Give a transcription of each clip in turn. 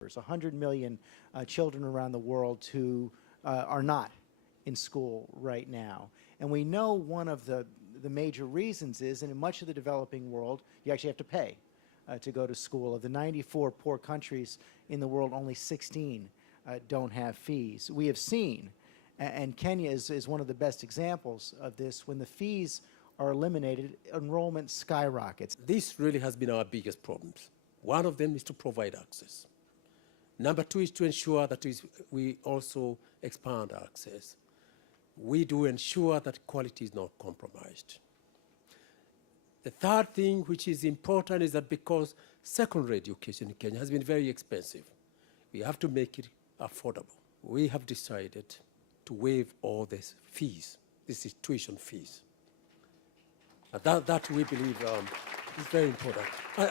There's 100 million children around the world who are not in school right now. And we know one of the major reasons is, and in much of the developing world, you actually have to pay to go to school. Of the 94 poor countries in the world, only 16 don't have fees. We have seen, and Kenya is one of the best examples of this, when the fees are eliminated, enrollment skyrockets. This really has been our biggest problems. One of them is to provide access. Number two is to ensure that we also expand access. We do ensure that quality is not compromised. The third thing which is important is that because secondary education in Kenya has been very expensive, we have to make it affordable. We have decided to waive all these fees. This is tuition fees. That we believe is very important.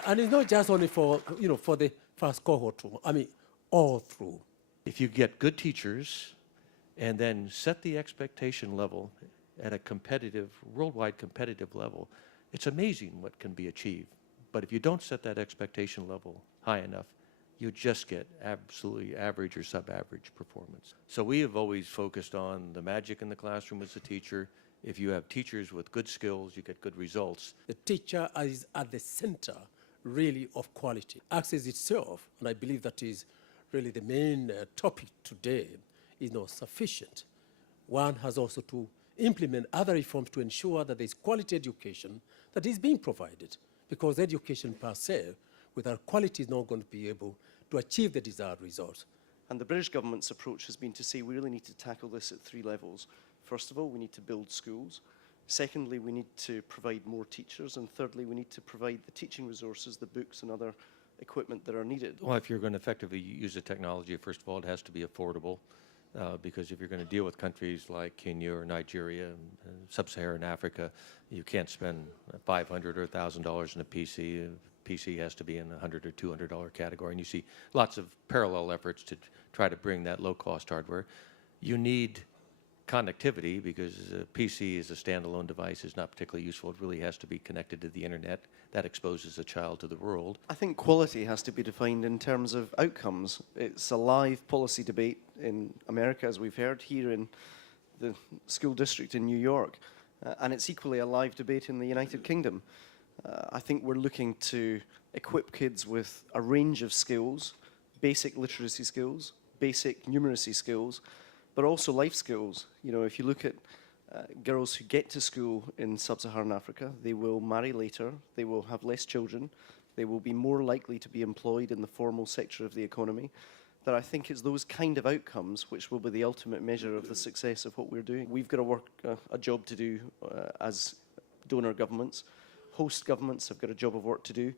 And it's not just only for, for the first cohort, I mean, all through. If you get good teachers and then set the expectation level at a competitive, worldwide competitive level, it's amazing what can be achieved. But if you don't set that expectation level high enough, you just get absolutely average or sub-average performance. So we have always focused on the magic in the classroom as a teacher. If you have teachers with good skills, you get good results. The teacher is at the center, really, of quality. Access itself, and I believe that is really the main topic today, is not sufficient. One has also to implement other reforms to ensure that there is quality education that is being provided, because education per se, without quality, is not going to be able to achieve the desired results. And the British government's approach has been to say we really need to tackle this at three levels. First of all, we need to build schools. Secondly, we need to provide more teachers. And thirdly, we need to provide the teaching resources, the books and other equipment that are needed. Well, if you're going to effectively use the technology, first of all, it has to be affordable. Because if you're going to deal with countries like Kenya or Nigeria and sub-Saharan Africa, you can't spend $500 or $1,000 in a PC. A PC has to be in the $100 or $200 category. And you see lots of parallel efforts to try to bring that low-cost hardware. You need connectivity, because a PC as a standalone device is not particularly useful. It really has to be connected to the internet. That exposes a child to the world. I think quality has to be defined in terms of outcomes. It's a live policy debate in America, as we've heard, here in the school district in New York. And it's equally a live debate in the United Kingdom. I think we're looking to equip kids with a range of skills, basic literacy skills, basic numeracy skills, but also life skills. You know, if you look at girls who get to school in sub-Saharan Africa, they will marry later, they will have less children, they will be more likely to be employed in the formal sector of the economy. That I think is those kind of outcomes which will be the ultimate measure of the success of what we're doing. We've got a job to do as donor governments. Host governments have got a job of work to do.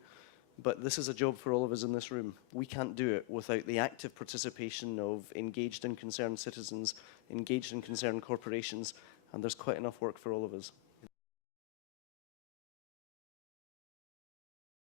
But this is a job for all of us in this room. We can't do it without the active participation of engaged and concerned citizens, engaged and concerned corporations, and there's quite enough work for all of us.